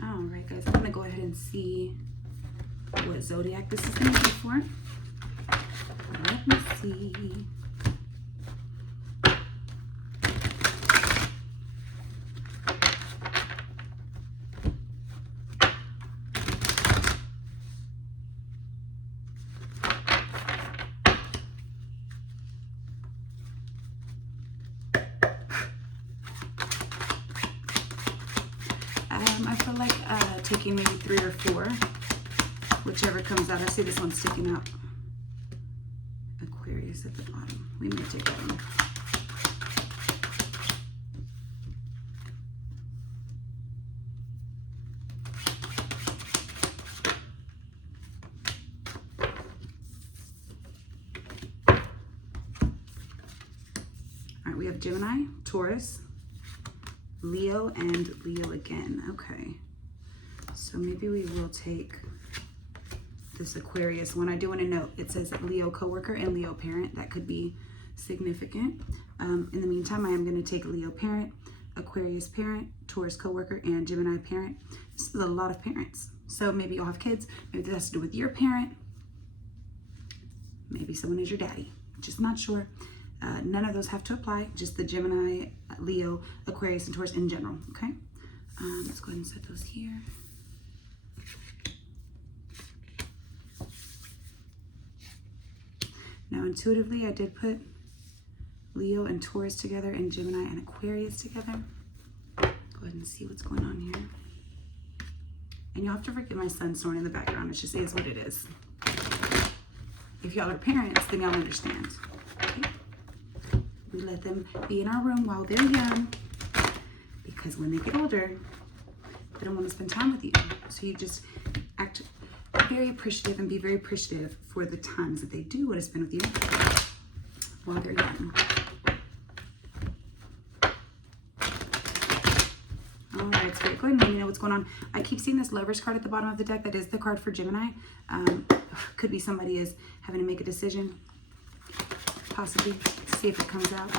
All right, guys, I'm gonna go ahead and see what zodiac this is gonna be for. Let me see. I feel like taking maybe 3 or 4, whichever comes out. I see this one sticking out. Aquarius at the bottom. We may take that one. All right, we have Gemini, Taurus, Leo, and Leo again. Okay, so maybe we will take this Aquarius one. I do want to note it says Leo coworker and Leo parent. That could be significant. In the meantime, I am going to take Leo parent, Aquarius parent, Taurus coworker, and Gemini parent. This is a lot of parents. So maybe you'll have kids. Maybe this has to do with your parent. Maybe someone is your daddy. Just not sure. None of those have to apply. Just the Gemini, Leo, Aquarius, and Taurus in general. Okay. Let's go ahead and set those here. Now, intuitively, I did put Leo and Taurus together and Gemini and Aquarius together. Go ahead and see what's going on here. And you'll have to forgive my son snoring in the background. It just is what it is. If y'all are parents, then y'all understand. Okay? We let them be in our room while they're young, because when they get older, they don't want to spend time with you. So you just act very appreciative and be very appreciative for the times that they do want to spend with you while they're young. All right, so go ahead and let me know what's going on. I keep seeing this Lovers card at the bottom of the deck. That is the card for Gemini. Could be somebody is having to make a decision, possibly. See if it comes out.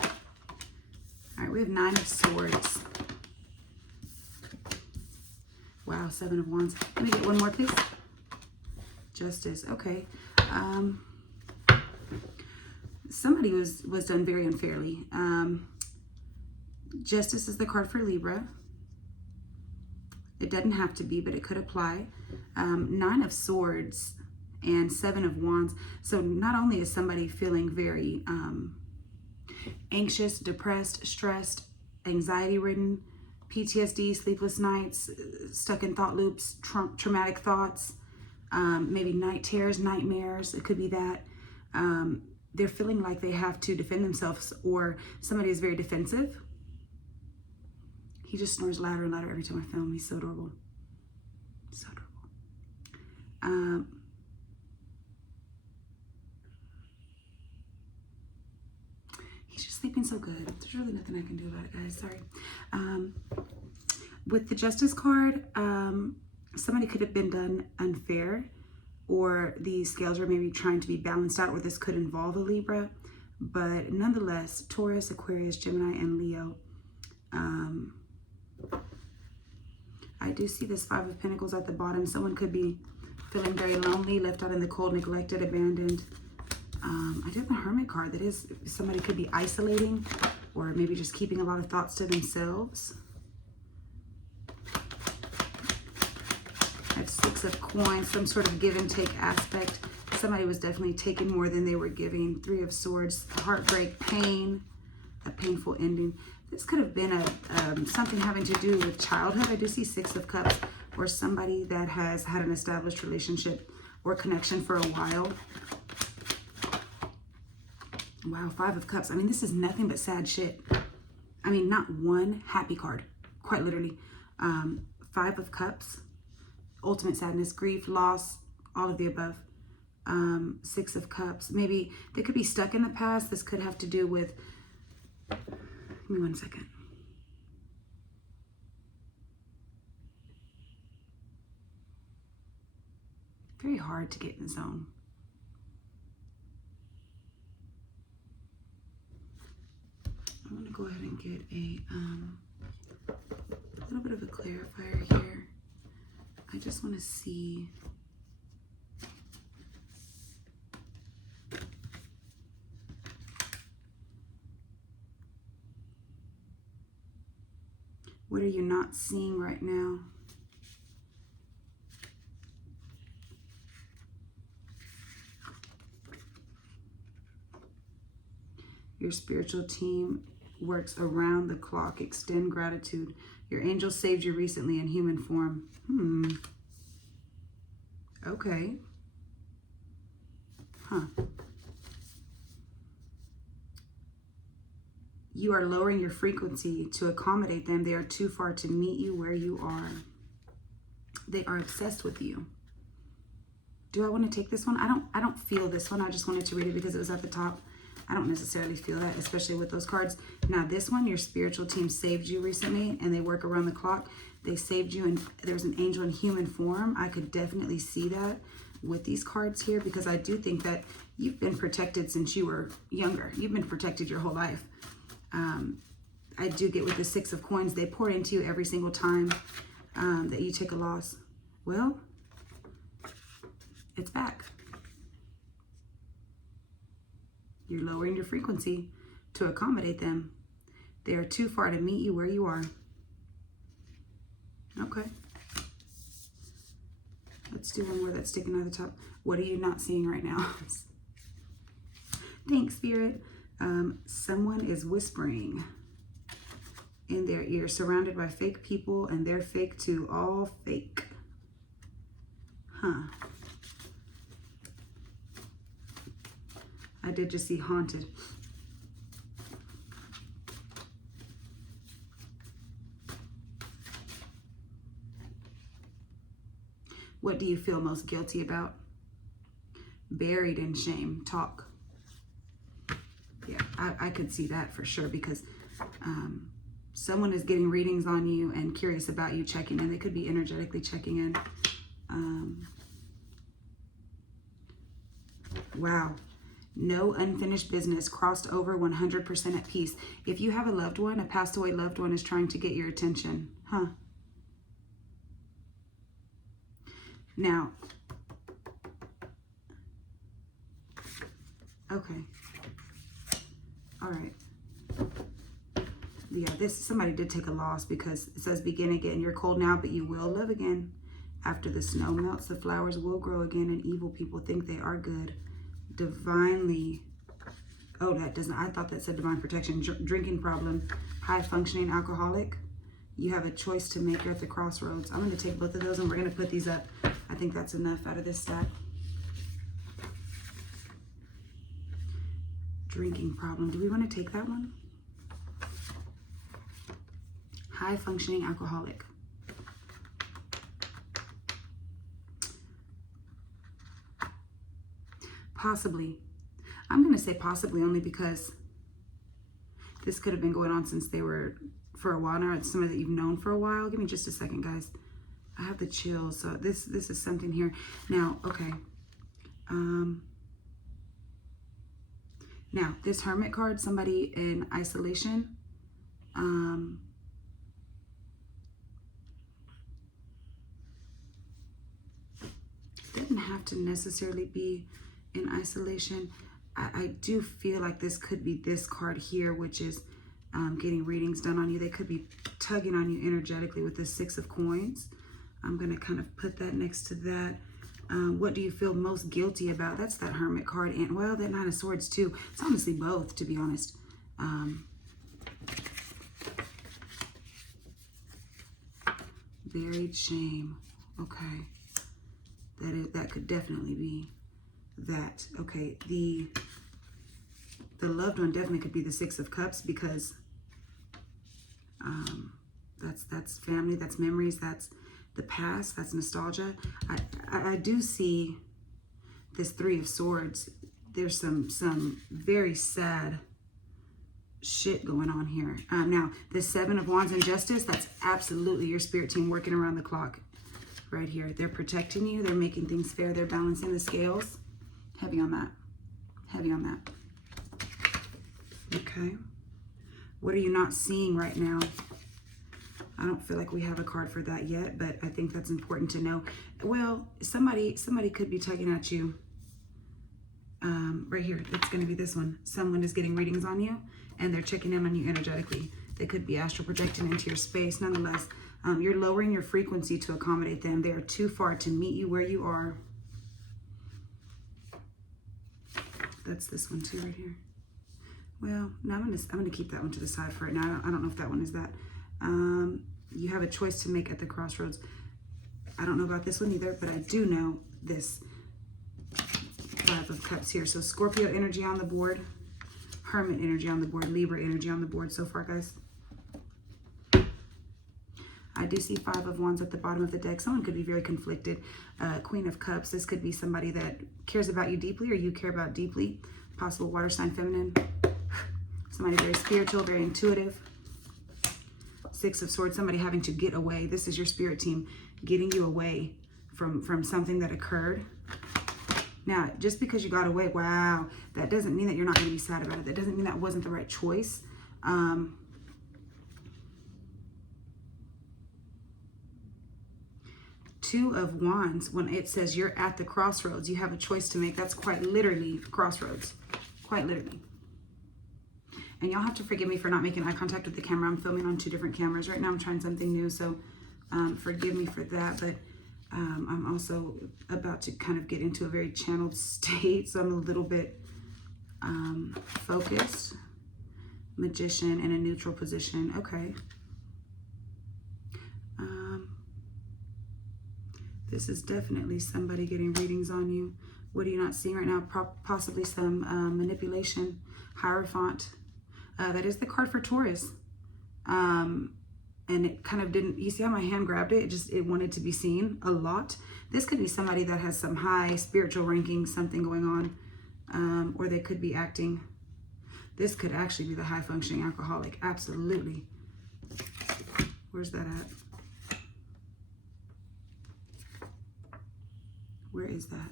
All right, we have 9 of Swords. Wow, 7 of Wands. Let me get one more, please. Justice. Okay. Somebody was done very unfairly. Justice is the card for Libra. It doesn't have to be, but it could apply. 9 of Swords and 7 of Wands. So not only is somebody feeling very anxious, depressed, stressed, anxiety-ridden, PTSD, sleepless nights, stuck in thought loops, traumatic thoughts, maybe night terrors, nightmares. It could be that. They're feeling like they have to defend themselves, or somebody is very defensive. He just snores louder and louder every time I film him. He's so adorable. So adorable. He's just sleeping so good. There's really nothing I can do about it, guys. Sorry. With the Justice card, somebody could have been done unfair, or the scales are maybe trying to be balanced out, or this could involve a Libra. But nonetheless, Taurus, Aquarius, Gemini, and Leo. I do see this 5 of Pentacles at the bottom. Someone could be feeling very lonely, left out in the cold, neglected, abandoned. I did the Hermit card. That is, somebody could be isolating, or maybe just keeping a lot of thoughts to themselves. I have 6 of Coins, some sort of give and take aspect. Somebody was definitely taking more than they were giving. 3 of Swords, heartbreak, pain, a painful ending. This could have been something having to do with childhood. I do see 6 of Cups, or somebody that has had an established relationship or connection for a while. Wow, 5 of Cups. I mean, this is nothing but sad shit. I mean, not one happy card, quite literally. 5 of Cups, ultimate sadness, grief, loss, all of the above. 6 of Cups. Maybe they could be stuck in the past. This could have to do with... Give me one second. Very hard to get in the zone. I'm going to go ahead and get a little bit of a clarifier here. I just want to see. What are you not seeing right now? Your spiritual team works around the clock. Extend gratitude. Your angel saved you recently in human form. Okay. Huh. You are lowering your frequency to accommodate them. They are too far to meet you where you are. They are obsessed with you. Do I want to take this one? I don't feel this one. I just wanted to read it because it was at the top. I don't necessarily feel that, especially with those cards. Now, this one, your spiritual team saved you recently, and they work around the clock. They saved you, and there's an angel in human form. I could definitely see that with these cards here, because I do think that you've been protected since you were younger. You've been protected your whole life. I do get with the Six of Coins, they pour into you every single time that you take a loss. Well, it's back. You're lowering your frequency to accommodate them. They are too far to meet you where you are. Okay. Let's do one more that's sticking out of the top. What are you not seeing right now? Thanks, Spirit. Someone is whispering in their ear, surrounded by fake people, and they're fake too. All fake. Huh. I did just see haunted. What do you feel most guilty about? Buried in shame. Talk. Yeah, I could see that for sure, because someone is getting readings on you and curious about you, checking in. They could be energetically checking in. Wow. No unfinished business, crossed over, 100% at peace. If you have a loved one, a passed away loved one is trying to get your attention. Huh. Now, okay. All right. Yeah, somebody did take a loss, because it says begin again. You're cold now, but you will love again. After the snow melts, the flowers will grow again, and evil people think they are good. Divinely, oh, that doesn't, I thought that said divine protection. Drinking problem, high functioning alcoholic. You have a choice to make. You're at the crossroads. I'm going to take both of those, and we're going to put these up. I think that's enough out of this stack. Drinking problem. Do we want to take that one? High functioning alcoholic. Possibly. I'm going to say possibly, only because this could have been going on since they were for a while now. It's somebody that you've known for a while. Give me just a second, guys. I have the chills. So this is something here. Now, okay. Now, this Hermit card, somebody in isolation. Doesn't have to necessarily be in isolation. I do feel like this could be this card here, which is getting readings done on you. They could be tugging on you energetically with the Six of Coins. I'm going to kind of put that next to that. What do you feel most guilty about? That's that Hermit card. And, well, that Nine of Swords, too. It's honestly both, to be honest. Buried shame. Okay. That could definitely be that. Okay. The loved one definitely could be the Six of Cups, because that's family, that's memories, that's the past, that's nostalgia. I do see this Three of Swords. There's some very sad shit going on here. Now, the Seven of Wands and Justice, that's absolutely your spirit team working around the clock right here. They're protecting you. They're making things fair. They're balancing the scales. Heavy on that. Heavy on that. Okay. What are you not seeing right now? I don't feel like we have a card for that yet, but I think that's important to know. Well, somebody could be tugging at you. Right here, it's going to be this one. Someone is getting readings on you, and they're checking in on you energetically. They could be astral projecting into your space. Nonetheless, you're lowering your frequency to accommodate them. They are too far to meet you where you are. That's this one too, right here. Well, no, I'm gonna keep that one to the side for right now. I don't know if that one is that. You have a choice to make at the crossroads. I don't know about this one either, but I do know this 5 of Cups here. So Scorpio energy on the board, Hermit energy on the board, Libra energy on the board so far, guys. I do see 5 of Wands at the bottom of the deck. Someone could be very conflicted. Queen of Cups. This could be somebody that cares about you deeply or you care about deeply. Possible water sign feminine. Somebody very spiritual, very intuitive. 6 of Swords. Somebody having to get away. This is your spirit team getting you away from something that occurred. Now, just because you got away, wow, that doesn't mean that you're not going to be sad about it. That doesn't mean that wasn't the right choice. 2 of Wands, when it says you're at the crossroads, you have a choice to make. That's quite literally crossroads. Quite literally. And y'all have to forgive me for not making eye contact with the camera. I'm filming on 2 different cameras. Right now I'm trying something new, so forgive me for that. But I'm also about to kind of get into a very channeled state, so I'm a little bit focused. Magician in a neutral position. Okay. This is definitely somebody getting readings on you. What are you not seeing right now? Possibly some manipulation. Hierophant. That is the card for Taurus. And it kind of didn't, you see how my hand grabbed it? It wanted to be seen a lot. This could be somebody that has some high spiritual ranking, something going on. Or they could be acting. This could actually be the high functioning alcoholic. Absolutely. Where's that at? Where is that?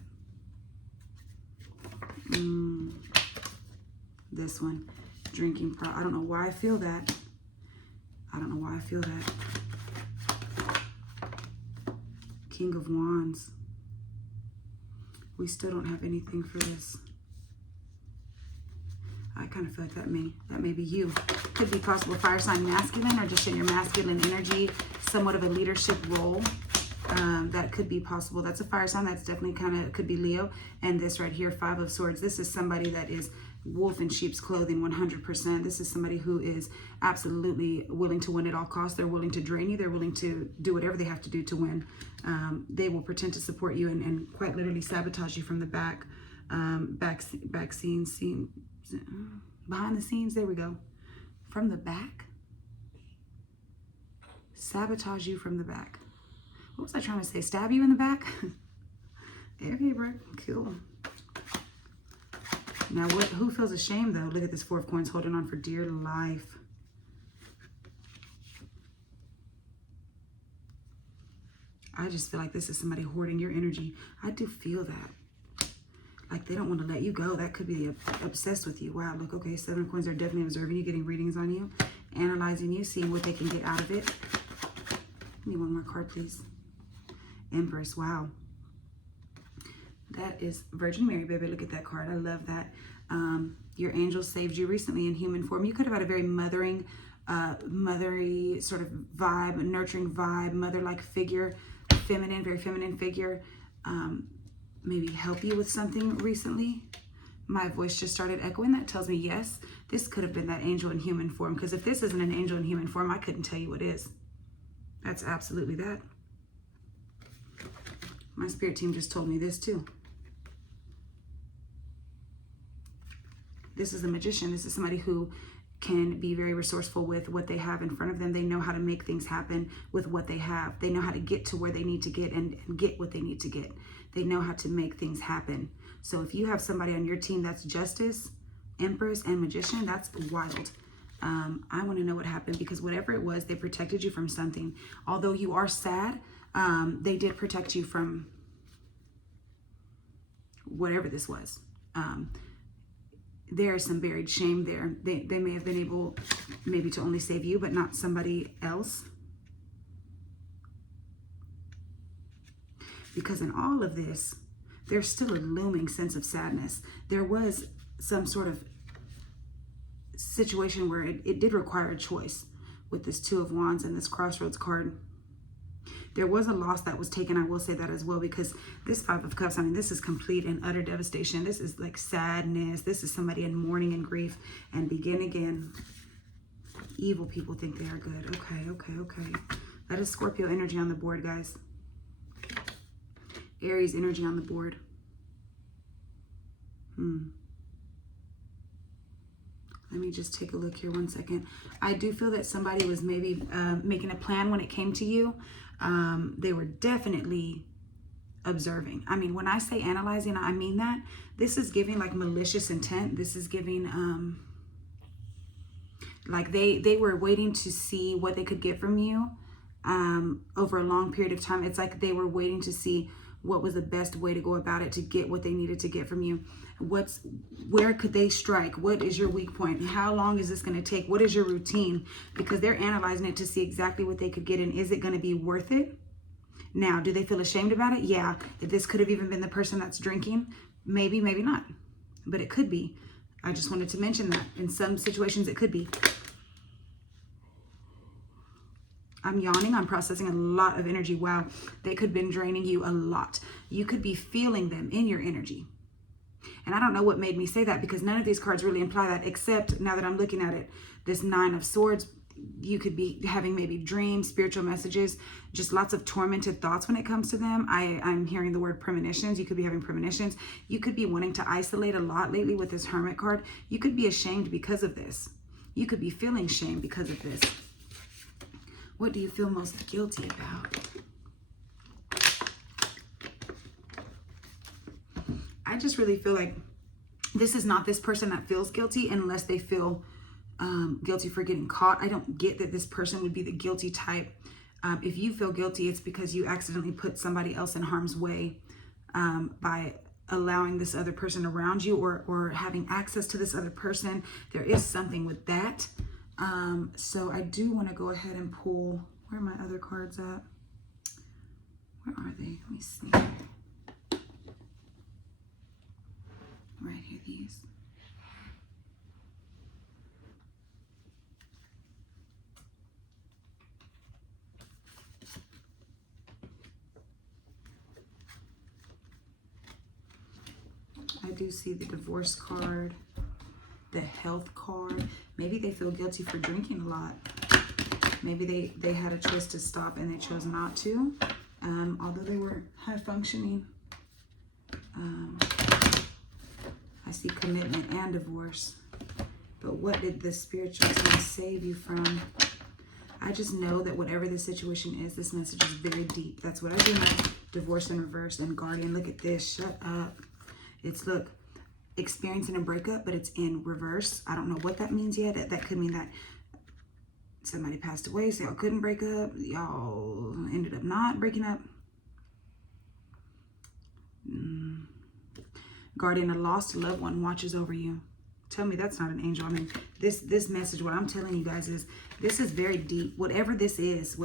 This one. Drinking. I don't know why I feel that. I don't know why I feel that. King of Wands. We still don't have anything for this. I kind of feel like that may be you. Could be possible fire sign masculine or just in your masculine energy, somewhat of a leadership role. That could be possible. That's a fire sign. That's definitely could be Leo. And this right here, 5 of Swords. This is somebody that is wolf in sheep's clothing, 100%. This is somebody who is absolutely willing to win at all costs. They're willing to drain you. They're willing to do whatever they have to do to win. They will pretend to support you and quite literally sabotage you from the back, behind the scenes. There we go. From the back. Sabotage you from the back. What was I trying to say? Stab you in the back? Okay, bro. Cool. Now, who feels ashamed, though? Look at this 4 of Coins holding on for dear life. I just feel like this is somebody hoarding your energy. I do feel that. Like they don't want to let you go. That could be obsessed with you. Wow, look, okay, 7 of Coins are definitely observing you, getting readings on you, analyzing you, seeing what they can get out of it. Need one more card, please. Empress, wow. That is Virgin Mary, baby. Look at that card. I love that. Your angel saved you recently in human form. You could have had a very mothery sort of vibe, nurturing vibe, mother-like figure, feminine, very feminine figure. Maybe help you with something recently. My voice just started echoing. That tells me yes, this could have been that angel in human form. Because if this isn't an angel in human form, I couldn't tell you what is. That's absolutely that. My spirit team just told me this too. This is a magician. This is somebody who can be very resourceful with what they have in front of them. They know how to make things happen with what they have. They know how to get to where they need to get and get what they need to get. They know how to make things happen. So if you have somebody on your team that's Justice, Empress, and Magician, that's wild. I want to know what happened, because whatever it was, they protected you from something. Although you are sad, they did protect you from whatever this was. There is some buried shame there. They may have been able maybe to only save you, but not somebody else. Because in all of this, there's still a looming sense of sadness. There was some sort of situation where it did require a choice with this Two of Wands and this Crossroads card. There was a loss that was taken. I will say that as well, because this Five of Cups, I mean, this is complete and utter devastation. This is like sadness. This is somebody in mourning and grief and begin again. Evil people think they are good. Okay, okay, okay. That is Scorpio energy on the board, guys. Aries energy on the board. Let me just take a look here 1 second. I do feel that somebody was maybe making a plan when it came to you. They were definitely observing. I mean, when I say analyzing, I mean that. This is giving like malicious intent. This is giving like they were waiting to see what they could get from you over a long period of time. It's like they were waiting to see what was the best way to go about it to get what they needed to get from you. Where could they strike? What is your weak point? How long is this going to take? What is your routine? Because they're analyzing it to see exactly what they could get, and is it going to be worth it? Now, do they feel ashamed about it? Yeah. This could have even been the person that's drinking. Maybe, maybe not. But it could be. I just wanted to mention that. In some situations, it could be. I'm yawning. I'm processing a lot of energy. Wow. They could have been draining you a lot. You could be feeling them in your energy. And I don't know what made me say that, because none of these cards really imply that, except now that I'm looking at it, this Nine of Swords, you could be having maybe dreams, spiritual messages, just lots of tormented thoughts when it comes to them. I'm hearing the word premonitions. You could be having premonitions. You could be wanting to isolate a lot lately with this Hermit card. You could be ashamed because of this. You could be feeling shame because of this. What do you feel most guilty about? I just really feel like this is not this person that feels guilty unless they feel guilty for getting caught. I don't get that this person would be the guilty type. If you feel guilty, it's because you accidentally put somebody else in harm's way by allowing this other person around you, or having access to this other person. There is something with that. So I do want to go ahead and pull, where are my other cards at? Where are they? Let me see. Right here, these. I do see the divorce card, the health card. Maybe they feel guilty for drinking a lot. Maybe they had a choice to stop and they chose not to, although they were high functioning. I see commitment and divorce. But what did the spiritual team save you from? I just know that whatever the situation is, this message is very deep. That's what I do know. Divorce in reverse and guardian. Look at this. Shut up. It's, look, experiencing a breakup, but it's in reverse. I don't know what that means yet. That could mean that somebody passed away, so y'all couldn't break up. Y'all ended up not breaking up. Guardian, a lost loved one watches over you. Tell me that's not an angel. I mean, this message, what I'm telling you guys is, this is very deep. Whatever this is,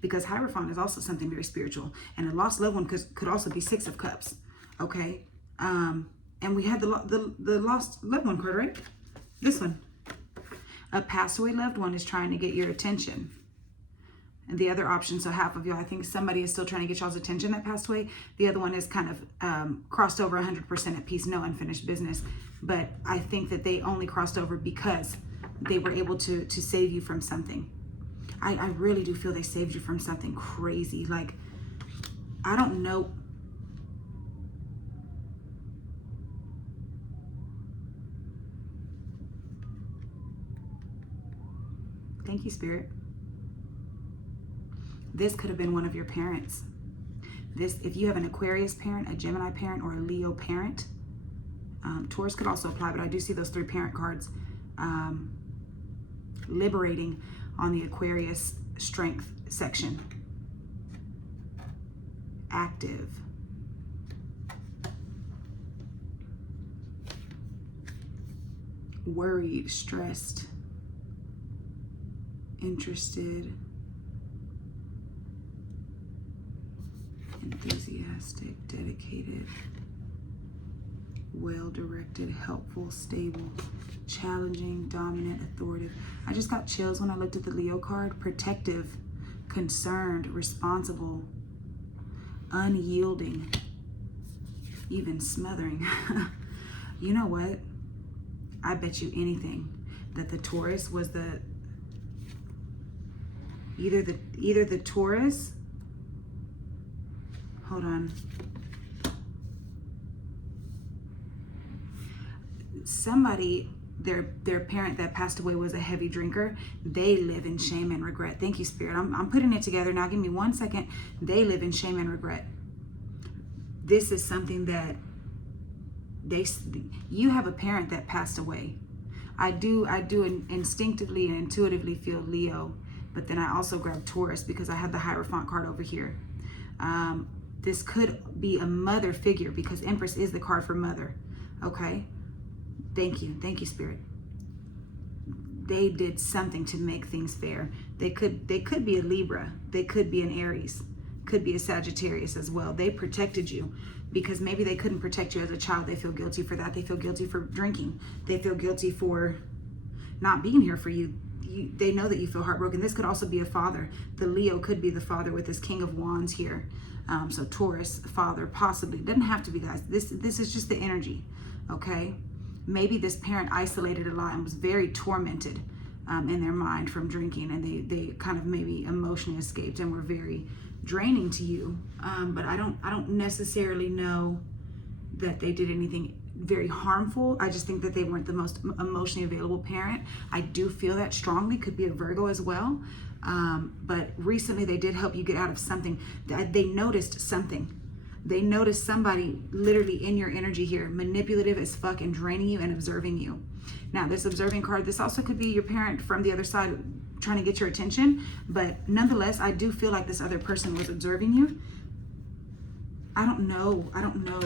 because Hierophant is also something very spiritual. And a lost loved one could also be Six of Cups. Okay? And we had the lost loved one card, right? This one. A passed away loved one is trying to get your attention. And the other option, so half of y'all, I think somebody is still trying to get y'all's attention that passed away. The other one is kind of crossed over 100% at peace, no unfinished business. But I think that they only crossed over because they were able to save you from something. I really do feel they saved you from something crazy. Like, I don't know. Thank you, Spirit. This could have been one of your parents. This, if you have an Aquarius parent, a Gemini parent, or a Leo parent, Taurus could also apply, but I do see those three parent cards liberating on the Aquarius strength section. Active. Worried, stressed, interested. enthusiastic, dedicated, well-directed, helpful, stable, challenging, dominant, authoritative. I just got chills when I looked at the Leo card. Protective, concerned, responsible, unyielding, even smothering. You know what? I bet you anything that the Taurus was either the Taurus, hold on, somebody, their parent that passed away was a heavy drinker. They live in shame and regret. Thank you, Spirit. I'm putting it together now. Give me 1 second. They live in shame and regret. This is something that you have a parent that passed away. I do instinctively and intuitively feel Leo, but then I also grab Taurus because I have the Hierophant card over here. This could be a mother figure because Empress is the card for mother. Okay. Thank you, Spirit. They did something to make things fair. They could be a Libra. They could be an Aries. Could be a Sagittarius as well. They protected you because maybe they couldn't protect you as a child. They feel guilty for that. They feel guilty for drinking. They feel guilty for not being here for you. They know that you feel heartbroken. This could also be a father. The Leo could be the father with this King of Wands here. So Taurus, father, possibly. It doesn't have to be, guys. This is just the energy, okay? Maybe this parent isolated a lot and was very tormented in their mind from drinking, and they kind of maybe emotionally escaped and were very draining to you. But I don't necessarily know that they did anything very harmful. I just think that they weren't the most emotionally available parent. I do feel that strongly. Could be a Virgo as well. But recently they did help you get out of something. They noticed something. They noticed somebody literally in your energy here, manipulative as fuck and draining you and observing you. Now, this observing card, this also could be your parent from the other side trying to get your attention. But nonetheless, I do feel like this other person was observing you. I don't know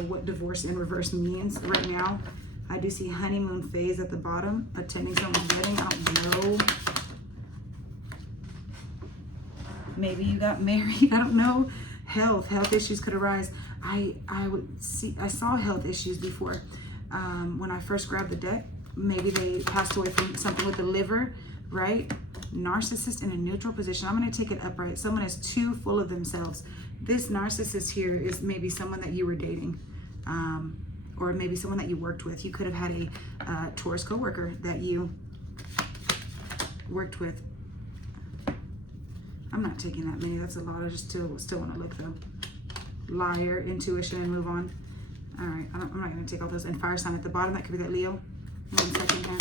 what divorce in reverse means right now. I do see honeymoon phase at the bottom, attending someone's wedding. I don't know. Maybe you got married. I don't know. Health issues could arise. I saw health issues before when I first grabbed the deck. Maybe they passed away from something with the liver, right? Narcissist in a neutral position. I'm going to take it upright. Someone is too full of themselves. This narcissist here is maybe someone that you were dating, or maybe someone that you worked with. You could have had a Taurus coworker that you worked with. I'm not taking that many. That's a lot. I just still want to look though. Liar, intuition, and move on. All right. I'm not going to take all those. And fire sign at the bottom. That could be that Leo. 1 second here.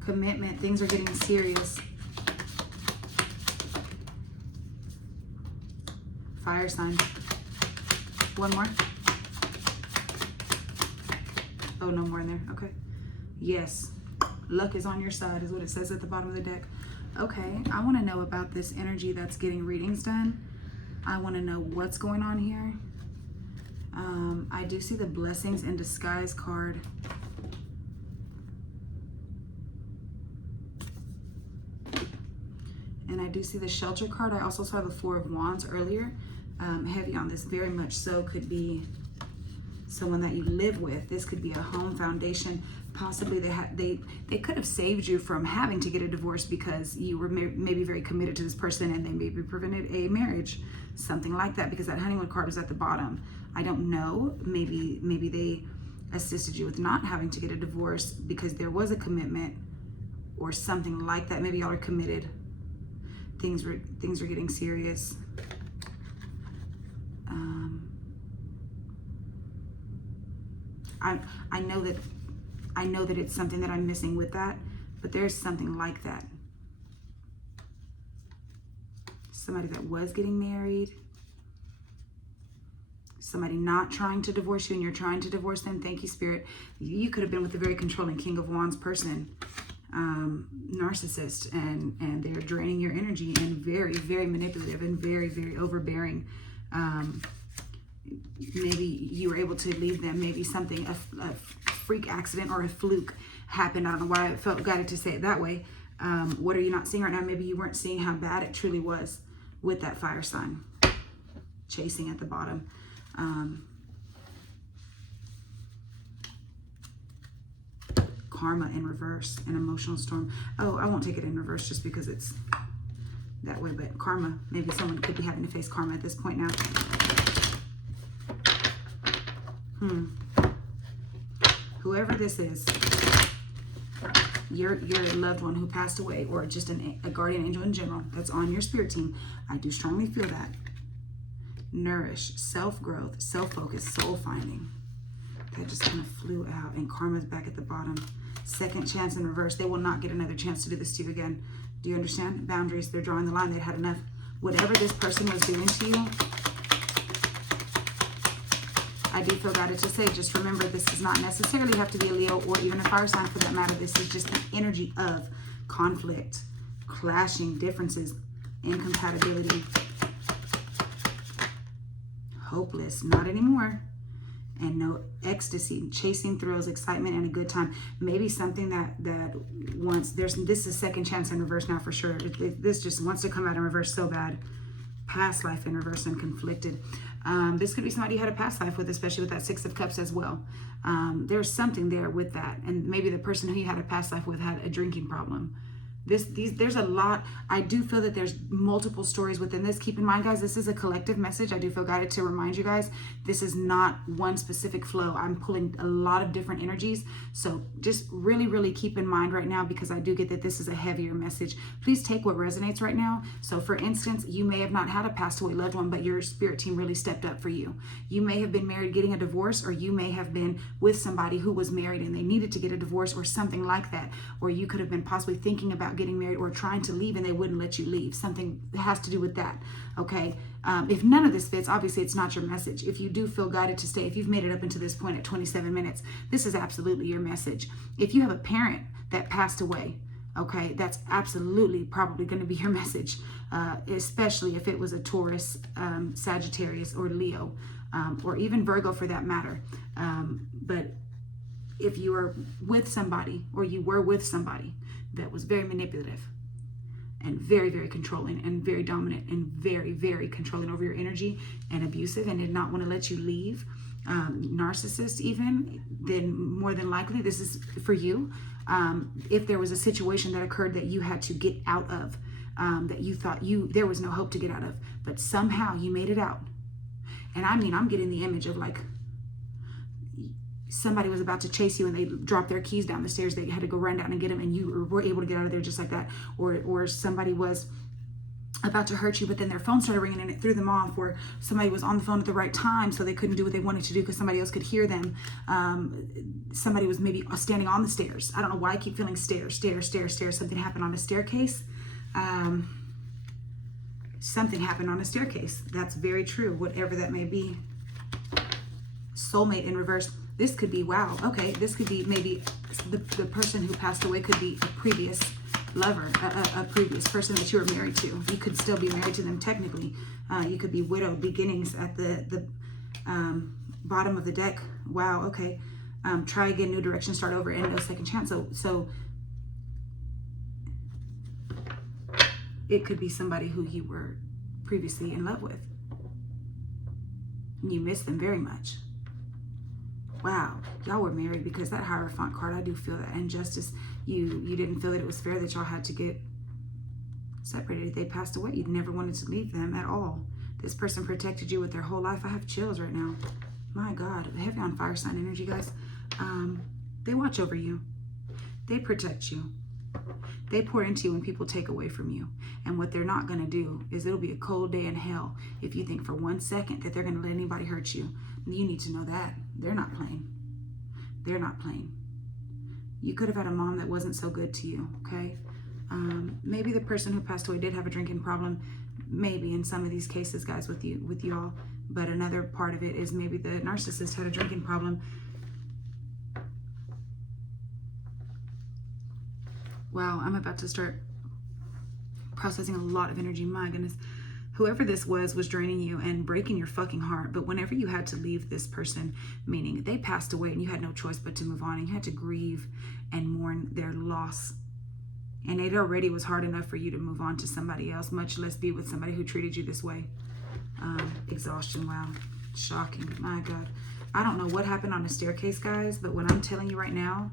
Commitment. Things are getting serious. Fire sign. One more. Oh, no more in there. Okay. Yes. Luck is on your side is what it says at the bottom of the deck. Okay, I want to know about this energy that's getting readings done. I want to know what's going on here. I do see the blessings in disguise card. And I do see the shelter card. I also saw the Four of Wands earlier. Heavy on this, very much so. Could be someone that you live with. This could be a home foundation. Possibly they could have saved you from having to get a divorce because you were maybe very committed to this person and they maybe prevented a marriage, something like that, because that honeymoon card was at the bottom. I don't know. Maybe they assisted you with not having to get a divorce because there was a commitment or something like that. Maybe y'all are committed. Things are getting serious. I know that it's something that I'm missing with that, but there's something like that. Somebody that was getting married, somebody not trying to divorce you and you're trying to divorce them. Thank you, Spirit. You could have been with a very controlling King of Wands person, narcissist, and they're draining your energy and very, very manipulative and very, very overbearing. Maybe you were able to leave them. Maybe something, a freak accident or a fluke happened. I don't know why I felt guided to say it that way. What are you not seeing right now? Maybe you weren't seeing how bad it truly was with that fire sign. chasing at the bottom. Karma in reverse, an emotional storm. Oh, I won't take it in reverse just because it's that way, but karma, maybe someone could be having to face karma at this point now. Whoever this is, your loved one who passed away, or just a guardian angel in general that's on your spirit team, I do strongly feel that. Nourish, self-growth, self-focus, soul-finding. That just kind of flew out, and karma's back at the bottom. Second chance in reverse. They will not get another chance to do this to you again. Do you understand? Boundaries, they're drawing the line. They'd had enough. Whatever this person was doing to you, I do feel guided to say, just remember, this does not necessarily have to be a Leo or even a fire sign for that matter. This is just the energy of conflict, clashing, differences, incompatibility, hopeless, not anymore. And no ecstasy, chasing thrills, excitement, and a good time. Maybe something that wants, this is a second chance in reverse now for sure. This just wants to come out in reverse so bad. Past life in reverse and conflicted. This could be somebody you had a past life with, especially with that Six of Cups as well. There's something there with that. And maybe the person who you had a past life with had a drinking problem. There's a lot. I do feel that there's multiple stories within this. Keep in mind, guys, this is a collective message. I do feel guided to remind you guys, this is not one specific flow. I'm pulling a lot of different energies. So just really, really keep in mind right now, because I do get that this is a heavier message. Please take what resonates right now. So for instance, you may have not had a passed away loved one, but your spirit team really stepped up for you. You may have been married getting a divorce, or you may have been with somebody who was married and they needed to get a divorce or something like that. Or you could have been possibly thinking about getting married or trying to leave and they wouldn't let you leave. Something has to do with that. Okay. If none of this fits, obviously it's not your message. If you do feel guided to stay, if you've made it up into this point at 27 minutes, this is absolutely your message. If you have a parent that passed away, okay, that's absolutely probably going to be your message, especially if it was a Taurus, Sagittarius, or Leo, or even Virgo for that matter. But if you are with somebody, or you were with somebody that was very manipulative and very, very controlling and very dominant and very, very controlling over your energy and abusive and did not want to let you leave, narcissist even, then more than likely this is for you. If there was a situation that occurred that you had to get out of, that you thought there was no hope to get out of, but somehow you made it out. And I mean, I'm getting the image of like, somebody was about to chase you and they dropped their keys down the stairs. They had to go run down and get them, and you were able to get out of there just like that. Or somebody was about to hurt you, but then their phone started ringing and it threw them off. Or somebody was on the phone at the right time, so they couldn't do what they wanted to do because somebody else could hear them. Somebody was maybe standing on the stairs. I don't know why I keep feeling stairs. Something happened on a staircase. Something happened on a staircase. That's very true, whatever that may be. Soulmate in reverse. This could be, wow, okay, this could be maybe the person who passed away could be a previous lover, a previous person that you were married to. You could still be married to them technically. You could be widowed. Beginnings at the bottom of the deck. Wow, okay. Try again, new direction, start over, and no second chance. So it could be somebody who you were previously in love with. You miss them very much. Wow, y'all were married, because that Hierophant card, I do feel that injustice. You didn't feel that it was fair that y'all had to get separated. They passed away. You never wanted to leave them at all. This person protected you with their whole life. I have chills right now. My God, heavy on fire sign energy, guys. They watch over you. They protect you. They pour into you when people take away from you. And what they're not going to do is, it'll be a cold day in hell if you think for 1 second that they're going to let anybody hurt you. You need to know that. They're not playing. They're not playing. You could have had a mom that wasn't so good to you, okay? Maybe the person who passed away did have a drinking problem. Maybe in some of these cases, guys, with y'all. But another part of it is maybe the narcissist had a drinking problem. Wow, I'm about to start processing a lot of energy. My goodness. Whoever this was draining you and breaking your fucking heart. But whenever you had to leave this person, meaning they passed away and you had no choice but to move on, and you had to grieve and mourn their loss. And it already was hard enough for you to move on to somebody else, much less be with somebody who treated you this way. Exhaustion, wow. Shocking, my God. I don't know what happened on the staircase, guys, but what I'm telling you right now,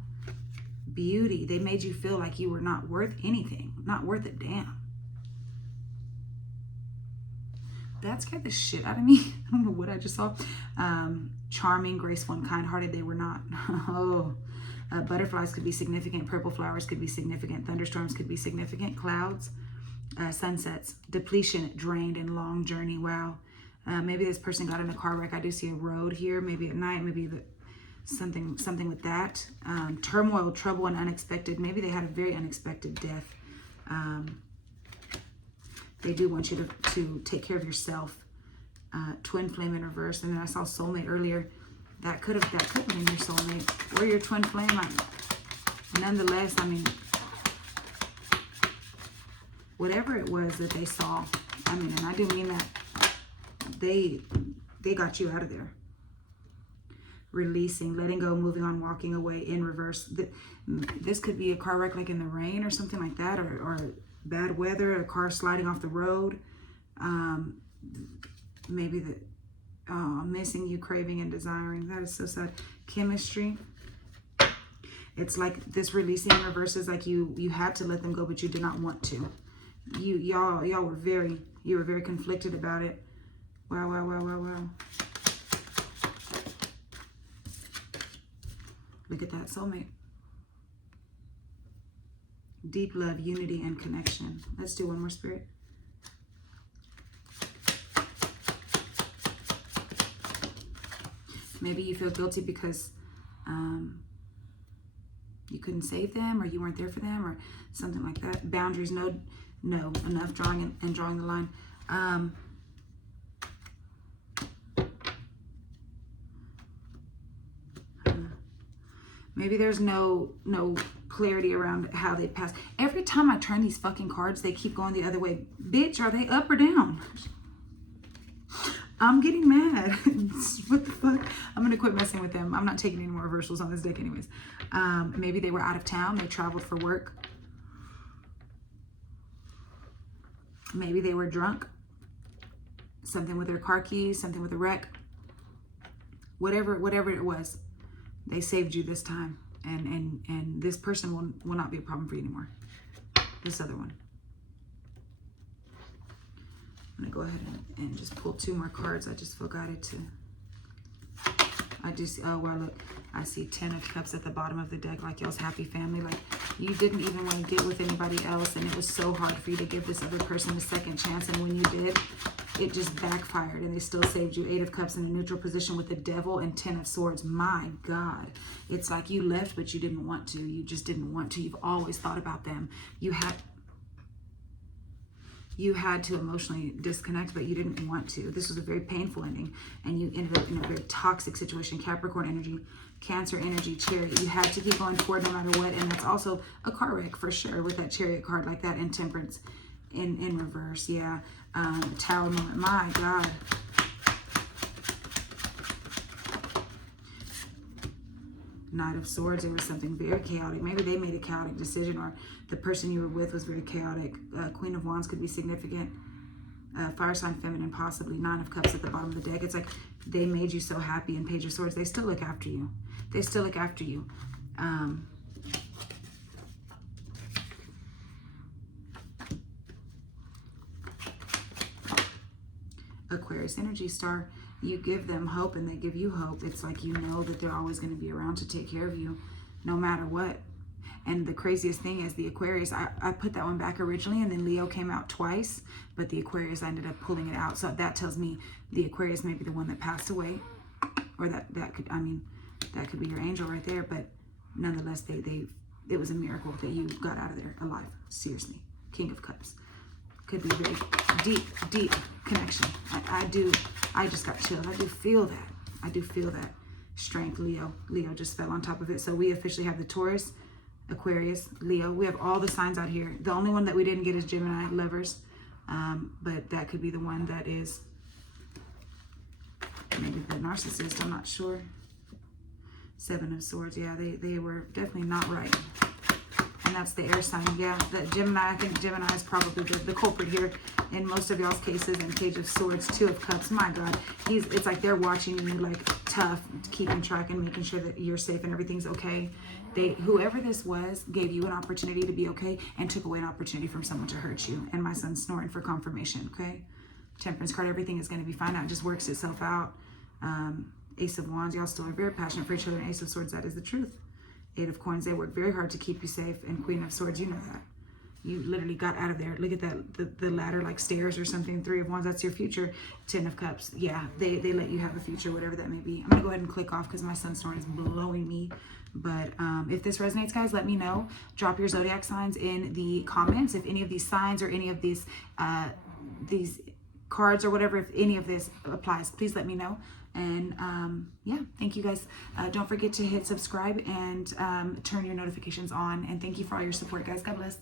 beauty. They made you feel like you were not worth anything, not worth a damn. That scared the shit out of me. I don't know what I just saw. Charming, graceful, and kind-hearted. They were not. Oh. Butterflies could be significant. Purple flowers could be significant. Thunderstorms could be significant. Clouds. Sunsets. Depletion, drained, and long journey. Wow. Maybe this person got in a car wreck. I do see a road here. Maybe at night. Maybe something with that. Turmoil, trouble, and unexpected. Maybe they had a very unexpected death. They do want you to take care of yourself. Twin flame in reverse. And then I saw soulmate earlier. That could have been your soulmate or your twin flame. Nonetheless, I mean, whatever it was that they saw, I mean, and I do mean that, they got you out of there. Releasing, letting go, moving on, walking away in reverse. This could be a car wreck like in the rain or something like that, or bad weather, a car sliding off the road. Maybe missing you, craving and desiring. That is so sad. Chemistry. It's like this releasing in reverse is like you had to let them go, but you did not want to. Y'all were very conflicted about it. Wow. Look at that, soulmate. Deep love, unity, and connection. Let's do one more, Spirit. Maybe you feel guilty because you couldn't save them, or you weren't there for them, or something like that. Boundaries, no, enough. Drawing the line. Maybe there's no clarity around how they pass. Every time I turn these fucking cards, they keep going the other way. Bitch, are they up or down? I'm getting mad. What the fuck? I'm going to quit messing with them. I'm not taking any more reversals on this deck anyways. Maybe they were out of town. They traveled for work. Maybe they were drunk. Something with their car keys. Something with a wreck. Whatever it was. They saved you this time. And this person will not be a problem for you anymore. This other one. I'm going to go ahead and just pull two more cards. I just forgot it to. Oh, wow, look. I see 10 of Cups at the bottom of the deck, like y'all's happy family. Like, you didn't even want to deal with anybody else, and it was so hard for you to give this other person a second chance, and when you did, it just backfired, and they still saved you. 8 of Cups in a neutral position with the Devil and 10 of Swords. My God. It's like you left, but you didn't want to. You just didn't want to. You've always thought about them. You had to emotionally disconnect, but you didn't want to. This was a very painful ending, and you ended up in a very toxic situation. Capricorn energy, Cancer energy, Chariot. You had to keep going forward no matter what, and that's also a car wreck for sure with that Chariot card like that, and Temperance in reverse. Yeah. Tower moment. My God. Knight of Swords. It was something very chaotic. Maybe they made a chaotic decision, or the person you were with was very chaotic. Queen of Wands could be significant. Fire sign feminine, possibly. 9 of Cups at the bottom of the deck. It's like they made you so happy. And Page of Swords, they still look after you. They still look after you. Aquarius energy, Star. You give them hope and they give you hope. It's like you know that they're always going to be around to take care of you no matter what. And the craziest thing is the Aquarius, I put that one back originally, and then Leo came out twice, but the Aquarius, I ended up pulling it out. So that tells me the Aquarius may be the one that passed away, or that could be your angel right there. But nonetheless, it was a miracle that you got out of there alive. Seriously. King of Cups. Could be very deep connection. I just got chilled. I do feel that. Strength, Leo. Leo just fell on top of it. So we officially have the Taurus, Aquarius, Leo. We have all the signs out here. The only one that we didn't get is Gemini, Lovers. But that could be the one that is maybe the narcissist. I'm not sure. 7 of Swords. Yeah, they were definitely not right. And that's the air sign. Yeah, that Gemini, I think Gemini is probably the culprit here in most of y'all's cases. And Page of Swords, Two of Cups. My God, it's like they're watching you like tough, keeping track and making sure that you're safe and everything's okay. Whoever this was gave you an opportunity to be okay and took away an opportunity from someone to hurt you. And my son's snoring for confirmation, okay? Temperance card, everything is going to be fine. Now it just works itself out. Ace of Wands, y'all still are very passionate for each other. And Ace of Swords, that is the truth. Eight of Coins, they work very hard to keep you safe. And Queen of Swords, you know that. You literally got out of there. Look at that, the ladder like stairs or something. Three of Wands, that's your future. 10 of Cups, yeah, they let you have a future, whatever that may be. I'm going to go ahead and click off because my son's snoring is blowing me. But if this resonates, guys, let me know. Drop your zodiac signs in the comments. If any of these signs or any of these cards or whatever, if any of this applies, please let me know. And yeah, thank you guys. Don't forget to hit subscribe and turn your notifications on. And thank you for all your support, guys. God bless.